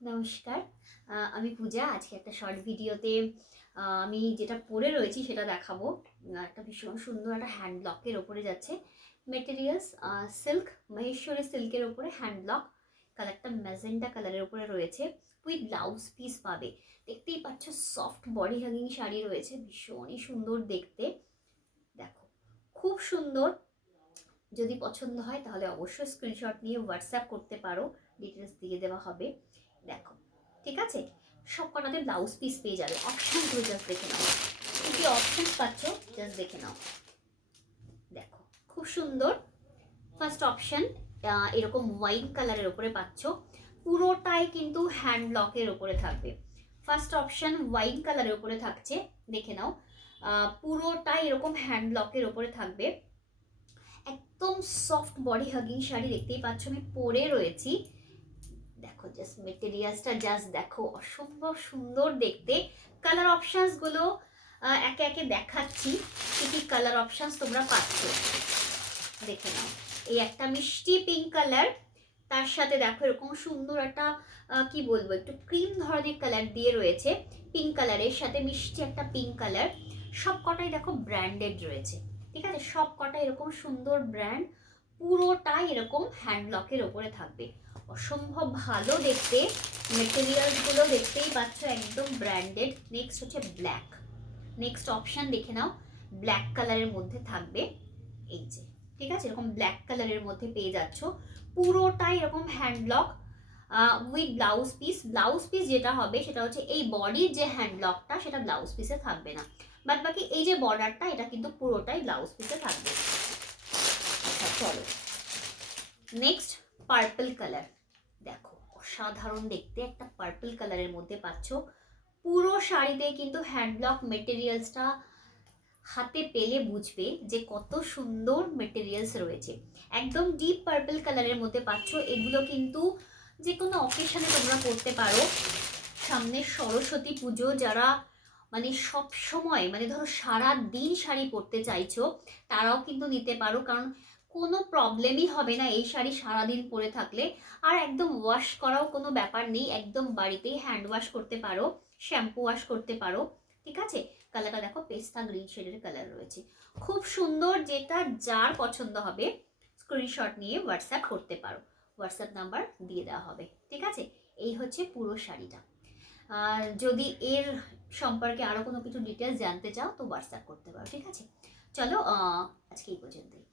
নমস্কার। আমি পূজা। আজকে একটা শর্ট ভিডিওতে আমি যেটা পরে রয়েছি সেটা দেখাবো। একটা ভীষণ সুন্দর একটা হ্যান্ড ব্লকের ওপরে যাচ্ছে। মেটেরিয়ালস সিল্ক, মহেশ্বরী সিল্কের ওপরে হ্যান্ড ব্লক। কালারটা ম্যাজেন্টা কালারের ওপরে রয়েছে। উইথ ব্লাউজ পিস পাবে। দেখতেই পাচ্ছ সফট বডি হাগিং শাড়ি রয়েছে, ভীষণই সুন্দর দেখতে। দেখো, খুব সুন্দর। যদি পছন্দ হয় তাহলে অবশ্যই স্ক্রিনশট নিয়ে হোয়াটসঅ্যাপ করতে পারো, ডিটেলস দিয়ে দেওয়া হবে। দেখো, ঠিক আছে, সব কটাতে ব্লাউজ পিস পেয়ে যাবে। অপশানগুলো জাস্ট দেখে নাও, কি কি অপশান পাচ্ছ জাস্ট দেখে নাও। দেখো, খুব সুন্দর। ফার্স্ট অপশান এরকম ওয়াইন কালারের ওপরে পাচ্ছ, পুরোটাই কিন্তু হ্যান্ড ব্লকের ওপরে থাকবে। ফার্স্ট অপশান ওয়াইন কালারের ওপরে থাকছে, দেখে নাও। পুরোটাই এরকম হ্যান্ড ব্লকের ওপরে থাকবে। একদম সফট বডি হাগিং শাড়ি, দেখতেই পাচ্ছ আমি পরে রয়েছি। দেখো জাস্ট মেটেরিয়ালসটা জাস্ট দেখো, অসম্ভব সুন্দর দেখতে। কালার অপশানস গুলো একে একে দেখাচ্ছি, কি কি কালার অপশানস তোমরা পাচ্ছ দেখে নাও। এই একটা মিষ্টি পিঙ্ক কালার, তার সাথে দেখো এরকম সুন্দর একটা কি বলবো, একটু ক্রিম ধরনের কালার দিয়ে রয়েছে। পিঙ্ক কালারের সাথে মিষ্টি একটা পিঙ্ক কালার। সব কটাই দেখো ব্র্যান্ডেড রয়েছে, ঠিক আছে, সব কটাই এরকম সুন্দর ব্র্যান্ড। পুরোটাই এরকম হ্যান্ড ব্লকের ওপরে থাকবে, অসম্ভব ভালো দেখতে। মেটেরিয়ালসগুলো দেখতেই পাচ্ছ একদম ব্র্যান্ডেড। নেক্সট হচ্ছে ব্ল্যাক। নেক্সট অপশান দেখে নাও, ব্ল্যাক কালারের মধ্যে থাকবে। এই যে, ঠিক আছে, এরকম ব্ল্যাক কালারের মধ্যে পেয়ে যাচ্ছ। পুরোটাই এরকম hand block with blouse piece. Blouse piece যেটা হবে সেটা হচ্ছে এই বডির যে হ্যান্ড ব্লকটা, সেটা ব্লাউজ পিসে থাকবে না, বাদ বাকি এই যে বর্ডারটা, এটা কিন্তু পুরোটাই ব্লাউজ পিসে থাকবে। আচ্ছা চলো, নেক্সট পার্পল কালার। দেখো, অসাধারণ দেখতে একটা পার্পল কালারের মধ্যে পাচ্ছ। পুরো শাড়িতে কিন্তু হ্যান্ড ব্লক মেটেরিয়ালসটা হাতে পেলে বুঝবে যে কত সুন্দর মেটেরিয়ালস রয়েছে। একদম ডিপ পার্পল কালারের মধ্যে পাচ্ছ। এগুলো কিন্তু যে কোনো অকেশনে তোমরা পরতে পারো। সামনে সরস্বতী পুজো, যারা মানে সব সময় মানে ধরো সারা দিন শাড়ি পরতে চাইছো, তারাও কিন্তু নিতে পারো, কারণ কোনো প্রবলেমই হবে না এই শাড়ি সারাদিন পরে থাকলে। আর একদম ওয়াশ করাও কোনো ব্যাপার নেই, একদম বাড়িতেই হ্যান্ড ওয়াশ করতে পারো, শ্যাম্পু ওয়াশ করতে পারো, ঠিক আছে। কালারটা দেখো, পেস্তা গ্রিন শেডের কালার রয়েছে, খুব সুন্দর। যেটা যার পছন্দ হবে স্ক্রিনশট নিয়ে হোয়াটসঅ্যাপ করতে পারো, হোয়াটসঅ্যাপ নাম্বার দিয়ে দেওয়া হবে, ঠিক আছে। এই হচ্ছে পুরো শাড়িটা। যদি এর সম্পর্কে আরও কোনো কিছু ডিটেলস জানতে চাও তো হোয়াটসঅ্যাপ করতে পারো, ঠিক আছে। চলো আজকে এই পর্যন্তই।